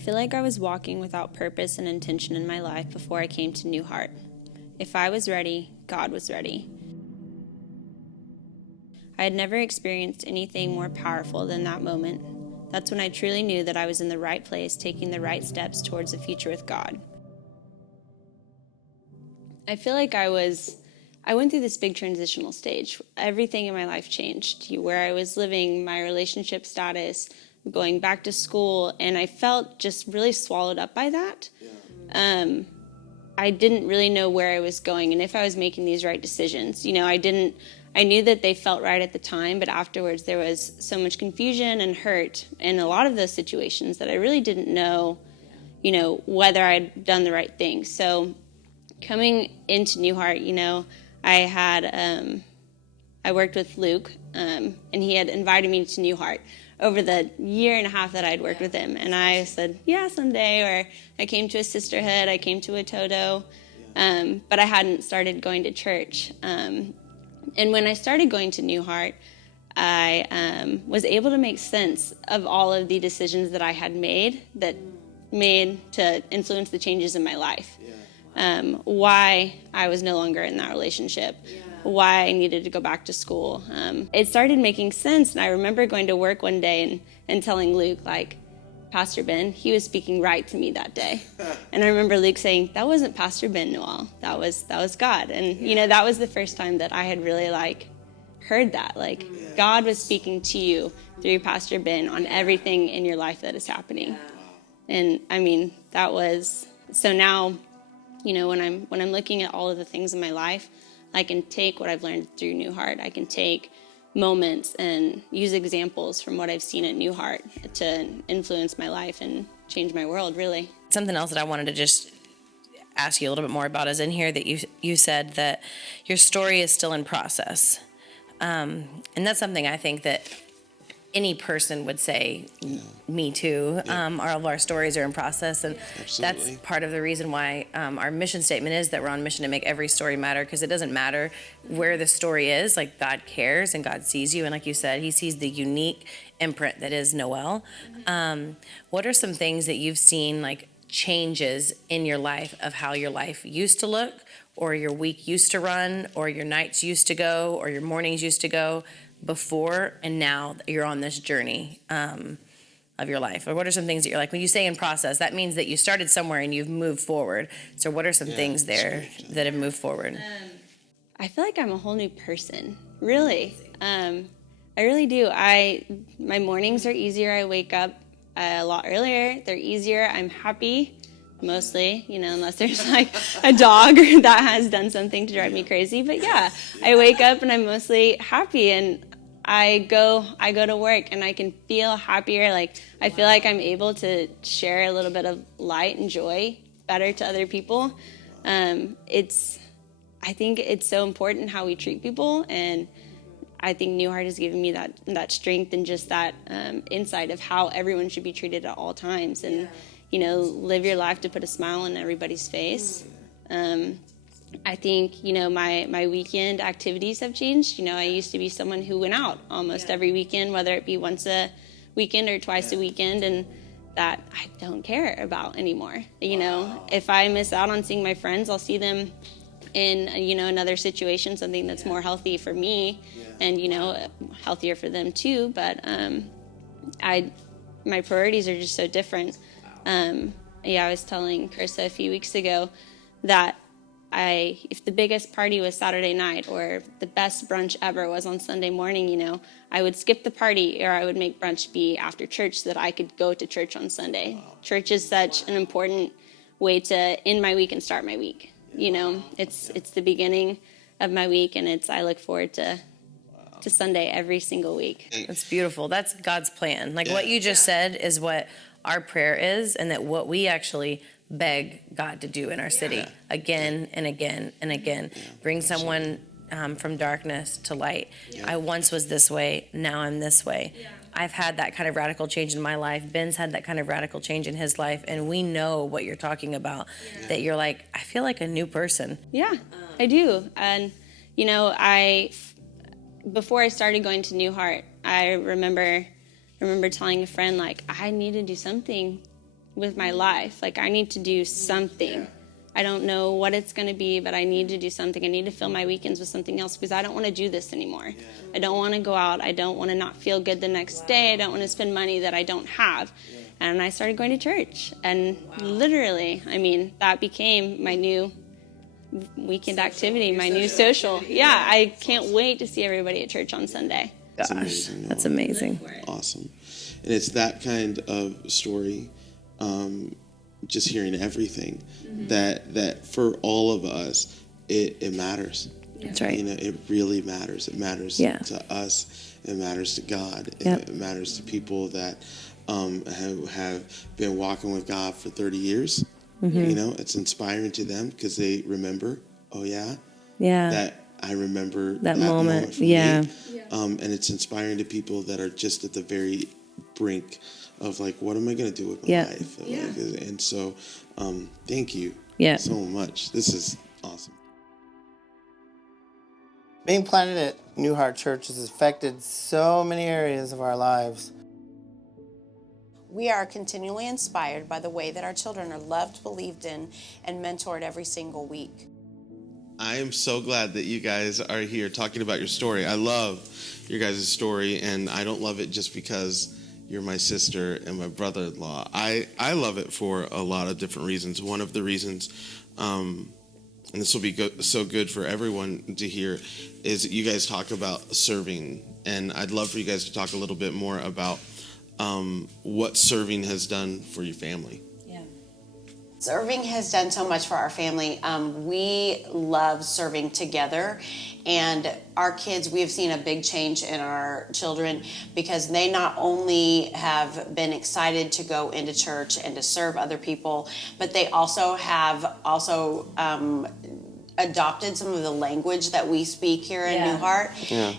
feel like I was walking without purpose and intention in my life before I came to New Heart. If I was ready, God was ready. I had never experienced anything more powerful than that moment. That's when I truly knew that I was in the right place, taking the right steps towards a future with God. I feel like I went through this big transitional stage. Everything in my life changed. Where I was living, my relationship status, going back to school, and I felt just really swallowed up by that. I didn't really know where I was going and if I was making these right decisions. I knew that they felt right at the time, but afterwards there was so much confusion and hurt in a lot of those situations that I really didn't know, whether I'd done the right thing. So coming into New Heart, I worked with Luke, and he had invited me to New Heart over the year and a half that I'd worked with him. And I said, yeah, someday. Or I came to a sisterhood, I came to a Toto, but I hadn't started going to church. And when I started going to New Heart, I was able to make sense of all of the decisions that I had made to influence the changes in my life. Why I was no longer in that relationship, why I needed to go back to school. It started making sense, and I remember going to work one day and telling Luke, Pastor Ben, he was speaking right to me that day. And I remember Luke saying, that wasn't Pastor Ben, Noel, that was God. And, that was the first time that I had really, heard that. God was speaking to you through Pastor Ben on everything in your life that is happening. And, that was, so now, when I'm looking at all of the things in my life, I can take what I've learned through New Heart. I can take moments and use examples from what I've seen at New Heart to influence my life and change my world, really. Something else that I wanted to just ask you a little bit more about is in here that you said that your story is still in process. And that's something I think that any person would say, me too. All of our stories are in process, and Absolutely. that's part of the reason why our mission statement is that we're on mission to make every story matter, because it doesn't matter where the story is. God cares and God sees you, and like you said, he sees the unique imprint that is Noel. What are some things that you've seen, changes in your life of how your life used to look, or your week used to run, or your nights used to go, or your mornings used to go, before and now that you're on this journey of your life? Or what are some things that you're when you say in process, that means that you started somewhere and you've moved forward. So what are some things there that have moved forward? I feel like I'm a whole new person, really. I really do. My mornings are easier. I wake up a lot earlier. They're easier. I'm happy, mostly, unless there's a dog that has done something to drive me crazy. But yeah, I wake up and I'm mostly happy, and I go to work and I can feel happier. I feel like I'm able to share a little bit of light and joy better to other people. I think it's so important how we treat people, and I think New Heart has given me that strength and just that insight of how everyone should be treated at all times, and live your life to put a smile on everybody's face. I think, my weekend activities have changed. I used to be someone who went out almost every weekend, whether it be once a weekend or twice a weekend, and that I don't care about anymore. If I miss out on seeing my friends, I'll see them in, another situation, something that's more healthy for me and, healthier for them too. But my priorities are just so different. I was telling Carissa a few weeks ago that if the biggest party was Saturday night, or the best brunch ever was on Sunday morning, I would skip the party, or I would make brunch be after church so that I could go to church on Sunday. Wow. Church is such an important way to end my week and start my week. It's the beginning of my week, and I look forward to Sunday every single week. That's beautiful. That's God's plan. What you just said is what our prayer is, and that what we actually beg God to do in our city again and again and again. Bring someone from darkness to light. I once was this way, now I'm this way. I've had that kind of radical change in my life. Ben's had that kind of radical change in his life, and we know what you're talking about, that you're I feel like a new person. Yeah, I do. And, before I started going to New Heart, I remember telling a friend, I need to do something with my life. Like, I need to do something. I don't know what it's going to be, but I need to do something. I need to fill my weekends with something else because I don't want to do this anymore. I don't want to go out. I don't want to not feel good the next day. I don't want to spend money that I don't have. And I started going to church. And literally, I mean, that became my new weekend activity, my new social. Yeah, I can't wait to see everybody at church on Sunday. That's amazing. That's amazing. Awesome. And it's that kind of story, just hearing everything, that for all of us, it matters. That's right. You know, it really matters. It matters to us. It matters to God. Yep. It matters to people that have been walking with God for 30 years. You know, it's inspiring to them because they remember, that I remember that moment for me. And it's inspiring to people that are just at the very brink of like, what am I going to do with my life? Like, and so, thank you so much. This is awesome. Being planted at New Heart Church has affected so many areas of our lives. We are continually inspired by the way that our children are loved, believed in, and mentored every single week. I am so glad that you guys are here talking about your story. I love your guys' story, and I don't love it just because you're my sister and my brother-in-law. I love it for a lot of different reasons. One of the reasons, and this will be so good for everyone to hear, is that you guys talk about serving. And I'd love for you guys to talk a little bit more about what serving has done for your family. Serving has done so much for our family. We love serving together, and our kids, we have seen a big change in our children because they not only have been excited to go into church and to serve other people, but they also have adopted some of the language that we speak here in New Heart.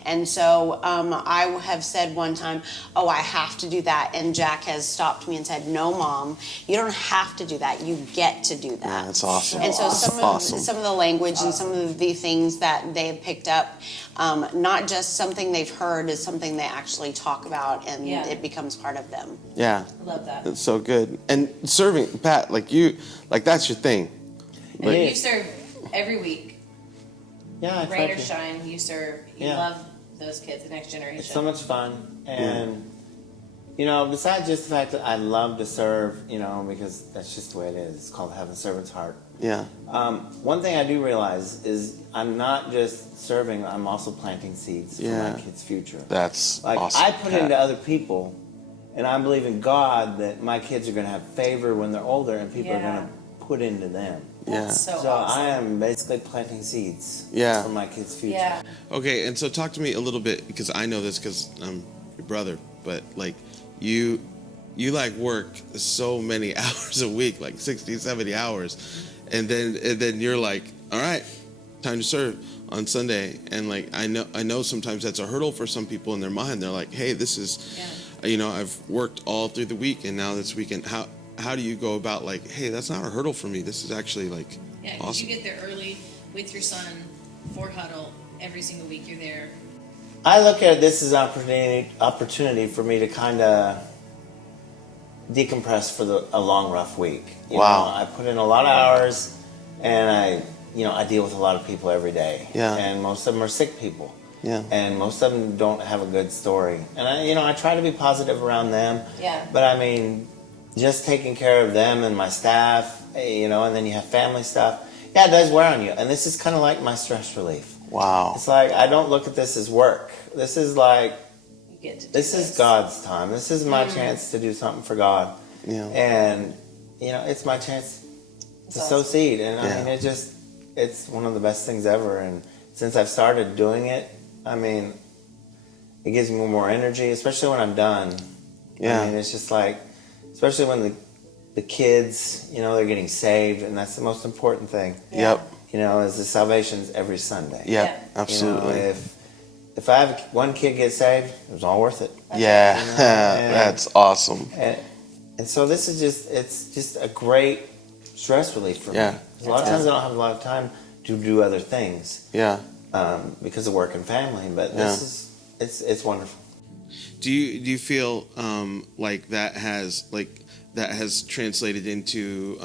And so I have said one time, I have to do that. And Jack has stopped me and said, no, Mom, you don't have to do that. You get to do that. Yeah, that's awesome. And so some of the language and some of the things that they have picked up, not just something they've heard, is something they actually talk about, and it becomes part of them. Yeah. I love that. It's so good. And serving, Pat, that's your thing. You serve every week. Yeah, I try Rain or to. shine, you serve. You Yeah. love those kids, the next generation. It's so much fun. And, you know, besides just the fact that I love to serve, you know, because that's just the way it is. It's called having a servant's heart. Yeah. One thing I do realize is I'm not just serving, I'm also planting seeds for my kids' future. That's Like, awesome. I put into other people, and I believe in God that my kids are going to have favor when they're older, and people are going to put into them. So I am basically planting seeds for my kids' future. Yeah. Okay, and so talk to me a little bit, because I know this because I'm your brother, but like you like work so many hours a week, like 60, 70 hours, and then you're like, all right, time to serve on Sunday. And like I know sometimes that's a hurdle for some people in their mind. They're like, hey, this is I've worked all through the week and now this weekend, how do you go about like, hey, that's not a hurdle for me, this is actually like awesome. You get there early with your son for huddle every single week. You're there. I look at this as an opportunity for me to kind of decompress for a long, rough week. You know, I put in a lot of hours, and I deal with a lot of people every day. And most of them are sick people. And most of them don't have a good story. And I try to be positive around them. But I mean, just taking care of them and my staff, and then you have family stuff. Yeah, it does wear on you. And this is kind of like my stress relief. Wow. It's like, I don't look at this as work. This is like, this is God's time. This is my chance to do something for God. And, it's my chance to sow seed. And I mean, it's one of the best things ever. And since I've started doing it, I mean, it gives me more energy, especially when I'm done. I mean, it's just like, especially when the kids, they're getting saved, and that's the most important thing. Is the salvations every Sunday. Absolutely. If I have one kid get saved, it was all worth it. That's awesome. And so this is it's just a great stress relief for me. A lot of times I don't have a lot of time to do other things. Because of work and family, but this is it's wonderful. Do you feel like that has like that has translated into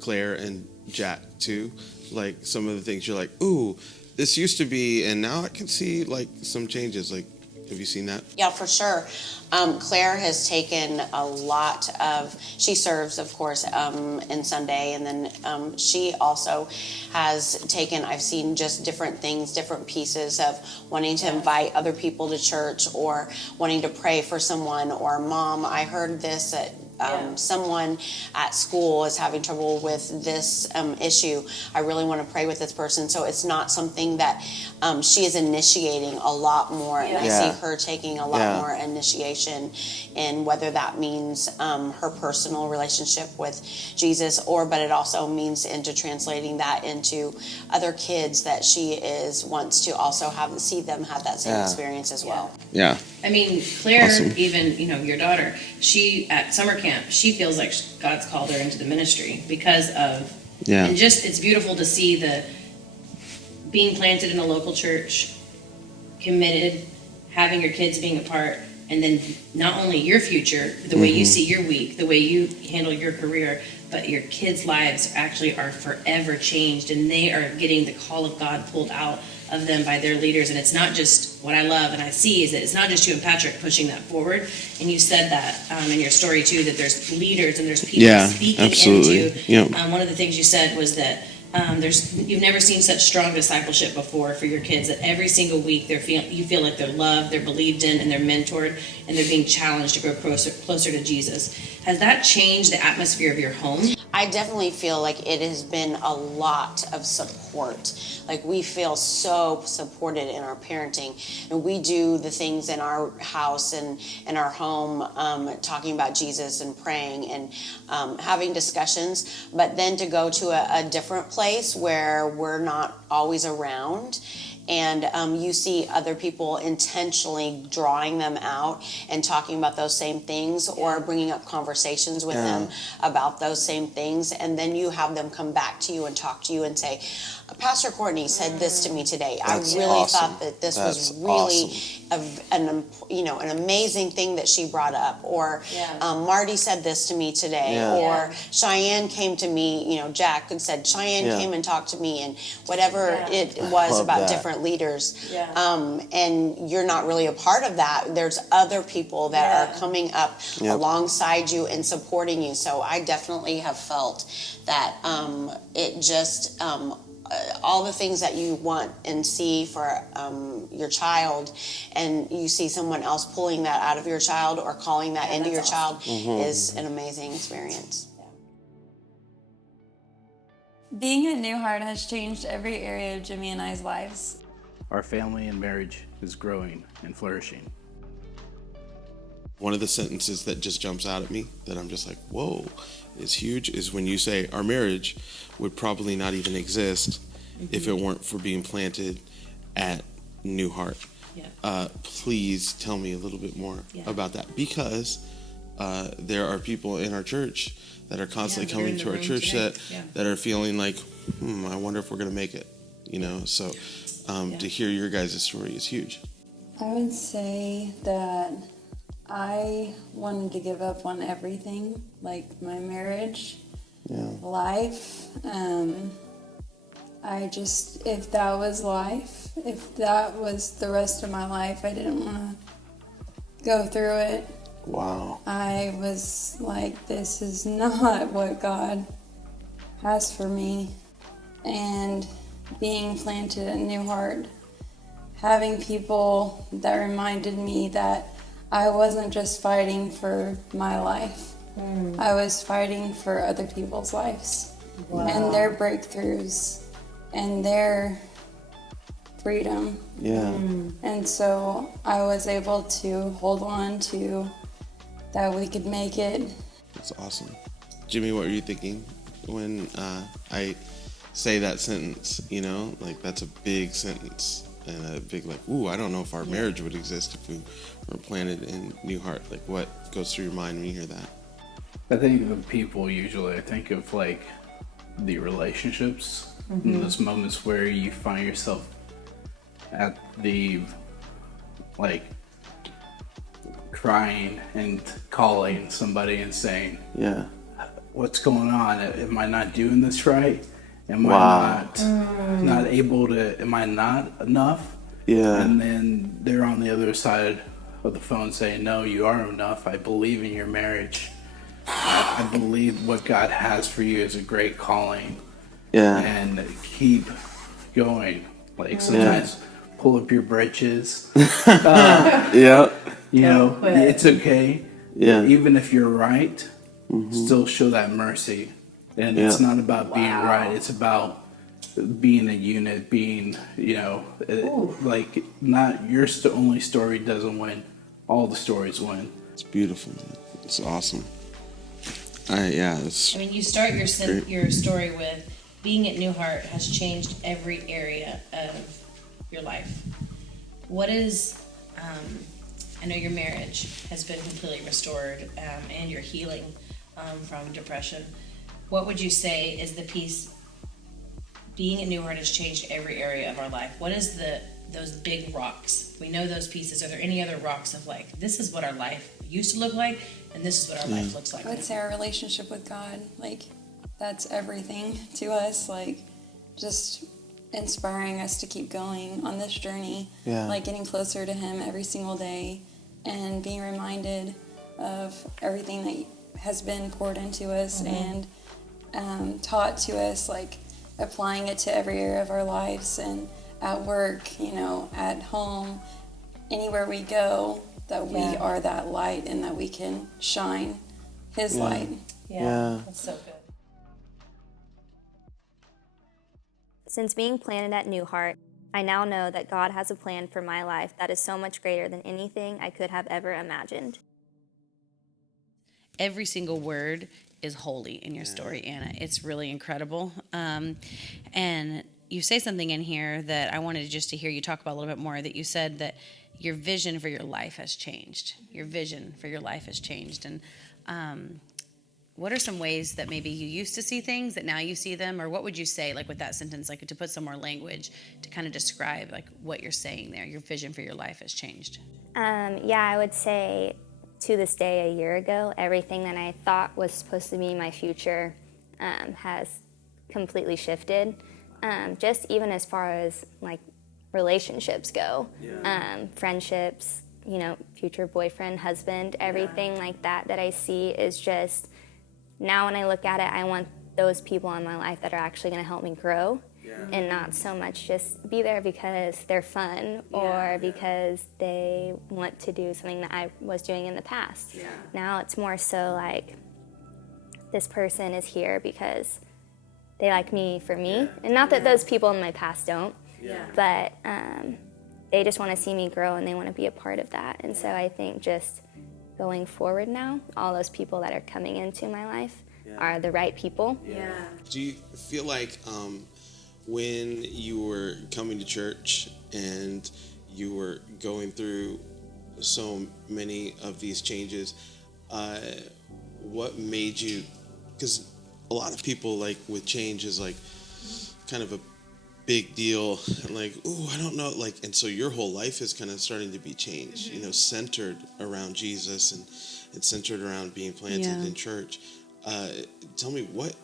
Claire and Jack too. Like some of the things you're like, ooh, this used to be, and now I can see like some changes. Like, have you seen that? Yeah, for sure. Claire has taken a lot of, she serves, of course, in Sunday, and then she also has taken, I've seen just different things, different pieces of wanting to invite other people to church or wanting to pray for someone, or mom, I heard this at someone at school is having trouble with this issue. I really want to pray with this person. So it's not something that she is initiating a lot more. And I see her taking a lot more initiation in whether that means her personal relationship with Jesus, but it also means into translating that into other kids that she wants to also see them have that same experience as well. Yeah. I mean, Claire, Awesome. even, your daughter, she, at summer camp, she feels like God's called her into the ministry because of, and just, it's beautiful to see being planted in a local church, committed, having your kids being a part, and then not only your future, the way you see your week, the way you handle your career, but your kids' lives actually are forever changed, and they are getting the call of God pulled out of them by their leaders. And it's not just what I love and I see is that it's not just you and Patrick pushing that forward. And you said that in your story too, that there's leaders and there's people speaking into. One of the things you said was that you've never seen such strong discipleship before for your kids, that every single week you feel like they're loved, they're believed in, and they're mentored, and they're being challenged to grow closer to Jesus. Has that changed the atmosphere of your home? I definitely feel like it has been a lot of support. Like, we feel so supported in our parenting, and we do the things in our house and in our home, talking about Jesus and praying and having discussions, but then to go to a different place where we're not always around, and you see other people intentionally drawing them out and talking about those same things, or bringing up conversations with them about those same things, and then you have them come back to you and talk to you and say, Pastor Courtney said this to me today. That's I really awesome. thought that this was really an amazing thing that she brought up, or Marty said this to me today, or Cheyenne came to me, Jack had said Cheyenne came and talked to me, and whatever it was about different leaders, and you're not really a part of that. There's other people that are coming up alongside you and supporting you. So I definitely have felt that it just all the things that you want and see for your child, and you see someone else pulling that out of your child or calling that into your child, is an amazing experience. Being at New Heart has changed every area of Jimmy and I's lives. Our family and marriage is growing and flourishing. One of the sentences that just jumps out at me that I'm just like, whoa, is huge, is when you say our marriage would probably not even exist if it weren't for being planted at New Heart. Please tell me a little bit more about that, because there are people in our church that are constantly coming to our church that are feeling like, I wonder if we're going to make it, so to hear your guys' story is huge. I would say that I wanted to give up on everything, like my marriage, life. If that was life, if that was the rest of my life, I didn't want to go through it. Wow. I was like, this is not what God has for me. And being planted at New Heart, having people that reminded me that I wasn't just fighting for my life. I was fighting for other people's lives and their breakthroughs and their freedom. And so I was able to hold on to that we could make it. That's awesome. Jimmy, what were you thinking when I say that sentence? Like, that's a big sentence. And a big, I don't know if our marriage would exist if we were planted in New Heart. Like, what goes through your mind when you hear that? I think of people usually, I think of the relationships, and those moments where you find yourself at the crying and calling somebody and saying, Yeah. what's going on? Am I not doing this right? Am Wow. I not able to, am I not enough? Yeah. And then they're on the other side of the phone saying, no, you are enough. I believe in your marriage. I believe what God has for you is a great calling. Yeah. And keep going. Like sometimes pull up your britches. Yeah. You know, it's okay. Yeah. Even if you're right, still show that mercy. And it's Yeah. not about being right. It's about being a unit, being, you know, like not your only story doesn't win. All the stories win. It's beautiful, man. It's awesome. It's I mean, you start great. your story with being at New Heart has changed every area of your life. What is, I know your marriage has been completely restored, and your healing from depression. What would you say is the piece, being at New Heart has changed every area of our life? What is those big rocks? We know those pieces. Are there any other rocks of like, this is what our life used to look like, and this is what our life looks like I would say our relationship with God, like, that's everything to us, like, just inspiring us to keep going on this journey, like getting closer to Him every single day and being reminded of everything that has been poured into us and taught to us, like applying it to every area of our lives and at work, you know, at home, anywhere we go, that we are that light and that we can shine His light. Yeah. That's so good. Since being planted at New Heart, I now know that God has a plan for my life that is so much greater than anything I could have ever imagined. Every single word is holy in your story, Anna. It's really incredible. And you say something in here that I wanted just to hear you talk about a little bit more, that you said that your vision for your life has changed. Your vision for your life has changed. And what are some ways that maybe you used to see things that now you see them? Or what would you say, like with that sentence, like to put some more language to kind of describe like what you're saying there, your vision for your life has changed? I would say to this day, a year ago, everything that I thought was supposed to be my future has completely shifted. Just even as far as like relationships go, friendships, you know, future boyfriend, husband, everything like that I see is just, now when I look at it, I want those people in my life that are actually going to help me grow and not so much just be there because they're fun or because they want to do something that I was doing in the past. Now it's more so like this person is here because they like me for me. And not that those people in my past don't, but they just want to see me grow and they want to be a part of that. And so I think just going forward now, all those people that are coming into my life are the right people. Do you feel like when you were coming to church and you were going through so many of these changes, what made you, because a lot of people like with change is like kind of a big deal, like, ooh, I don't know, like, and so your whole life is kind of starting to be changed, you know, centered around Jesus, and it's centered around being planted in church. Tell me, what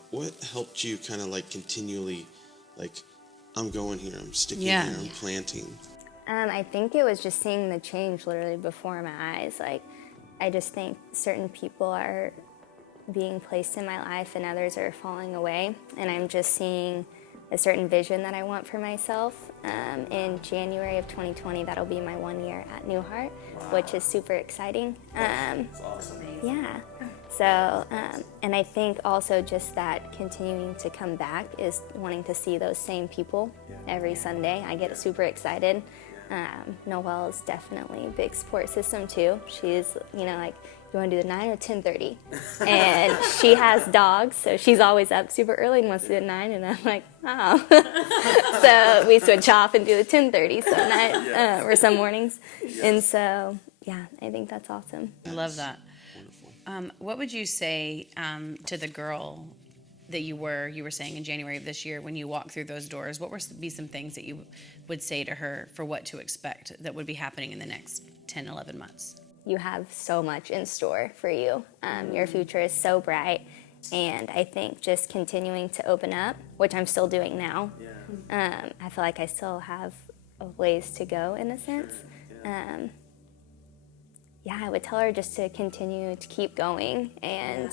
helped you kind of like continually, like, I'm going here, I'm sticking here, I'm planting? I think it was just seeing the change literally before my eyes. Like, I just think certain people are being placed in my life and others are falling away, and I'm just seeing a certain vision that I want for myself. In January of 2020, that'll be my 1 year at New Heart, which is super exciting. That's awesome. Yeah. So, and I think also just that continuing to come back is wanting to see those same people every Sunday. I get super excited. Noelle is definitely a big support system too. She's, you know, like, you want to do the 9 or 10:30? And she has dogs, so she's always up super early and wants to do the 9, and I'm like, oh. So we switch off and do the 10:30 some night, or some mornings. And so, yeah, I think that's awesome. I love that. What would you say to the girl that you were saying in January of this year when you walked through those doors? What would be some things that you would say to her for what to expect that would be happening in the next 10, 11 months? you have so much in store for you. Your future is so bright. And I think just continuing to open up, which I'm still doing now, I feel like I still have a ways to go in a sense. I would tell her just to continue to keep going, and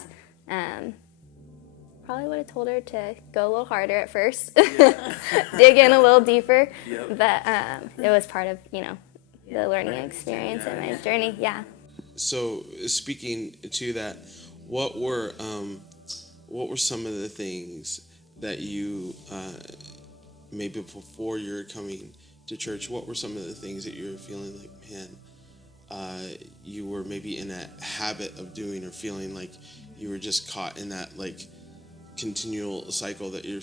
probably would have told her to go a little harder at first, dig in a little deeper, but it was part of, the learning experience and my journey, So speaking to that, what were some of the things that you, maybe before you're coming to church, what were some of the things that you were feeling like, man, you were maybe in a habit of doing, or feeling like you were just caught in that like continual cycle that you're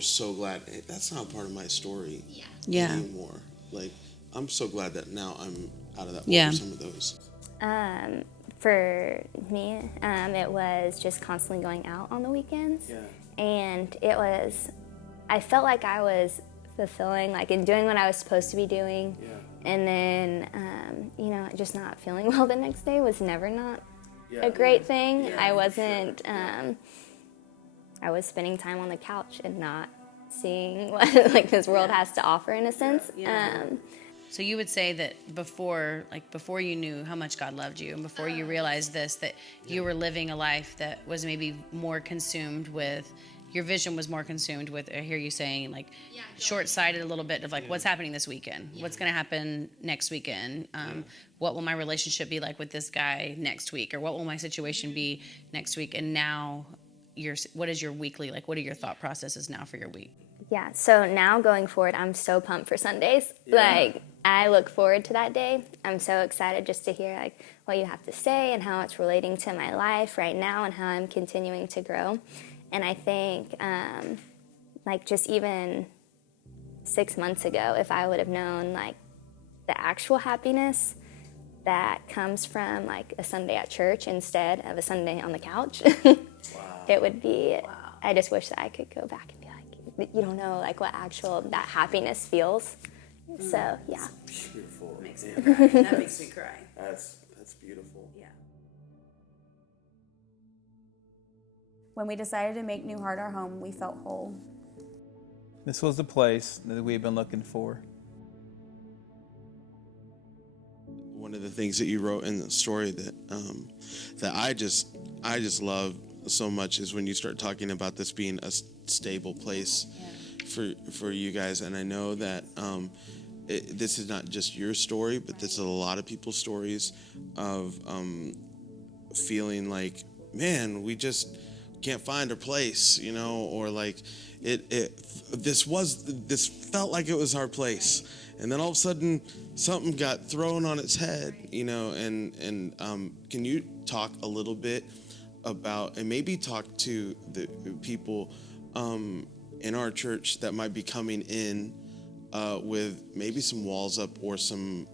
so glad, hey, that's not part of my story anymore. Like, I'm so glad that now I'm out of that. What were some of those? For me, it was just constantly going out on the weekends. And I felt like I was fulfilling, like, and doing what I was supposed to be doing. And then, just not feeling well the next day was never not a great thing. I wasn't, I was spending time on the couch and not seeing what, like, this world has to offer in a sense. So you would say that before you knew how much God loved you, and before you realized this, that you were living a life that was maybe more consumed with, your vision was more consumed with, I hear you saying, like, short-sighted a little bit of, like, what's happening this weekend? What's going to happen next weekend? What will my relationship be like with this guy next week? Or what will my situation be next week? And now, what is your weekly, like, what are your thought processes now for your week? Yeah, so now going forward, I'm so pumped for Sundays. Like, I look forward to that day. I'm so excited just to hear, like, what you have to say and how it's relating to my life right now and how I'm continuing to grow. And I think, like, just even 6 months ago, if I would have known, like, the actual happiness that comes from, like, a Sunday at church instead of a Sunday on the couch, it would be, I just wish that I could go back and be like, you don't know, like, what actual that happiness feels. So, yeah. That's beautiful. Makes me cry. That makes me cry. That's beautiful. Yeah. When we decided to make New Heart our home, we felt whole. This was the place that we had been looking for. One of the things that you wrote in the story that I just love so much is when you start talking about this being a stable place for you guys. And I know that this is not just your story, but this is a lot of people's stories of feeling like, man, we just can't find our place, or like this felt like it was our place, and then all of a sudden something got thrown on its head, and can you talk a little bit about, and maybe talk to the people in our church that might be coming in with maybe some walls up, or some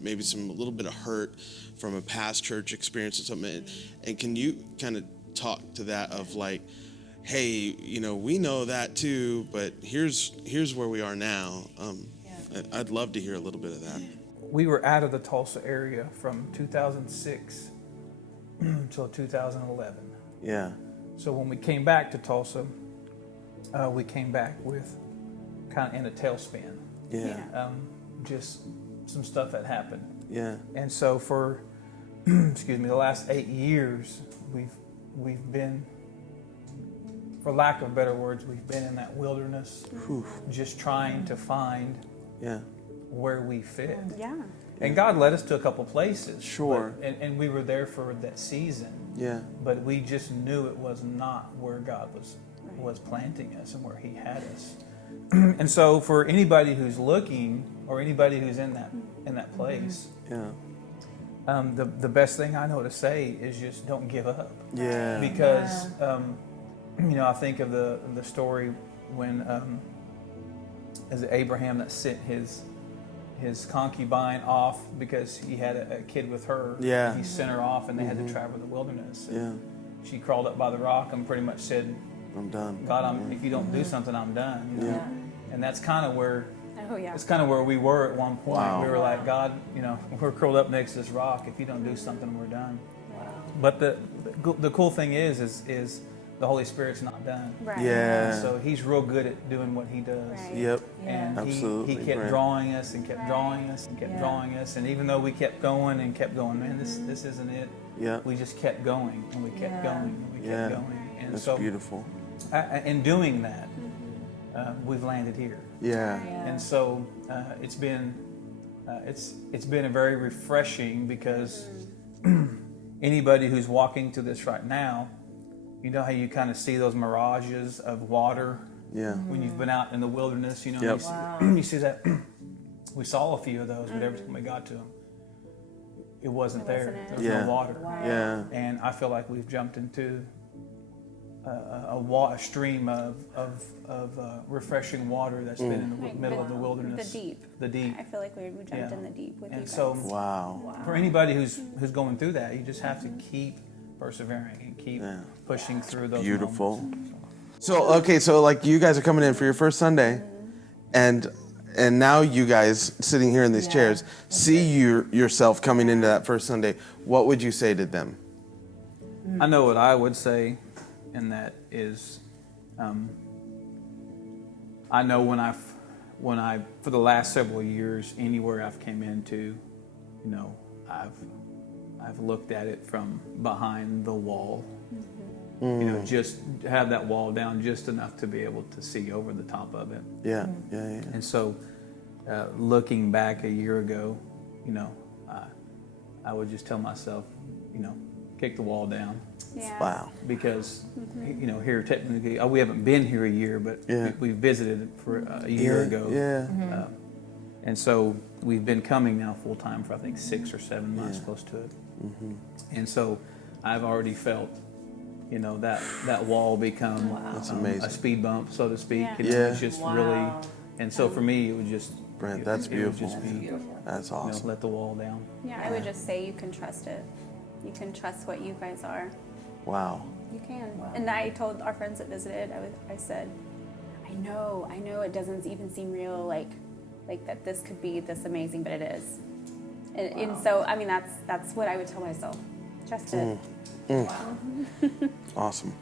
maybe some a little bit of hurt from a past church experience or something, and can you kind of talk to that of like, hey, we know that too, but here's where we are now. I'd love to hear a little bit of that. We were out of the Tulsa area from 2006 until 2011. Yeah. So when we came back to Tulsa, we came back with kind of in a tailspin. Yeah. Just some stuff had happened. Yeah. And so for, the last 8 years, we've been, for lack of better words, we've been in that wilderness, just trying to find where we fit. Yeah. And God led us to a couple places. Sure. And we were there for that season. Yeah. But we just knew it was not where God was planting us and where He had us. And so for anybody who's looking, or anybody who's in that place, the best thing I know to say is just don't give up. Yeah. Because I think of the story when as Abraham that sent his concubine off because he had a kid with her. Yeah. He sent her off, and they had to travel the wilderness. Yeah. She crawled up by the rock and pretty much said, I'm done. God, if you don't do something, I'm done. Yeah. And that's kind of where Oh, yeah. It's kind of where we were at one point. Wow. We were like, God, you know, we're curled up next to this rock. If you don't do something, we're done. But the cool thing is the Holy Spirit's not done. Right. Yeah. So he's real good at doing what he does. Right. Yep. And Absolutely, he kept Brent. drawing us and kept Right. drawing us and kept Yeah. drawing us. And even though we kept going and kept going, man, this isn't it. Yeah. We just kept going and we kept Yeah. going and we Yeah. kept going. And That's so beautiful. in doing that, we've landed here. Yeah. And so it's been a very refreshing because anybody who's walking to this right now, you know how you kind of see those mirages of water Yeah. when you've been out in the wilderness. You know, Yep. you see that. We saw a few of those, but every time we got to them, it wasn't there. wasn't it. There was Yeah. no water. Yeah. And I feel like we've jumped into a stream of refreshing water that's been in the Like middle of the wilderness. The deep. The deep. I feel like we jumped Yeah. in the deep with you And guys. so Wow. for anybody who's going through that, you just have to keep persevering and keep Yeah. pushing through those Beautiful. moments. So okay, so like you guys are coming in for your first Sunday, and now you guys sitting here in these chairs see yourself coming into that first Sunday. What would you say to them? I know what I would say, and that is, I know when I for the last several years, anywhere I've came into, you know, I've looked at it from behind the wall. You know, just have that wall down just enough to be able to see over the top of it. Yeah. Yeah. Yeah. And so, looking back a year ago, you know, I would just tell myself, you know, kick the wall down. Yeah. Wow. Because, you know, here technically, we haven't been here a year, but Yeah. we visited for a year ago. Yeah. And so we've been coming now full time for I think 6 or 7 months, close to it. And so I've already felt, you know, that wall become That's amazing. a speed bump, so to speak. Yeah. And Yeah. it was just really, and so for me, it would just, Brent, that's it would beautiful. just be, That's you know, awesome. let the wall down. Yeah, I would just say you can trust it. You can trust what you guys are. Wow. You can. And I told our friends that visited, I said, I know it doesn't even seem real, like that this could be this amazing, but it is. And so, I mean, that's what I would tell myself. Trust it. Awesome.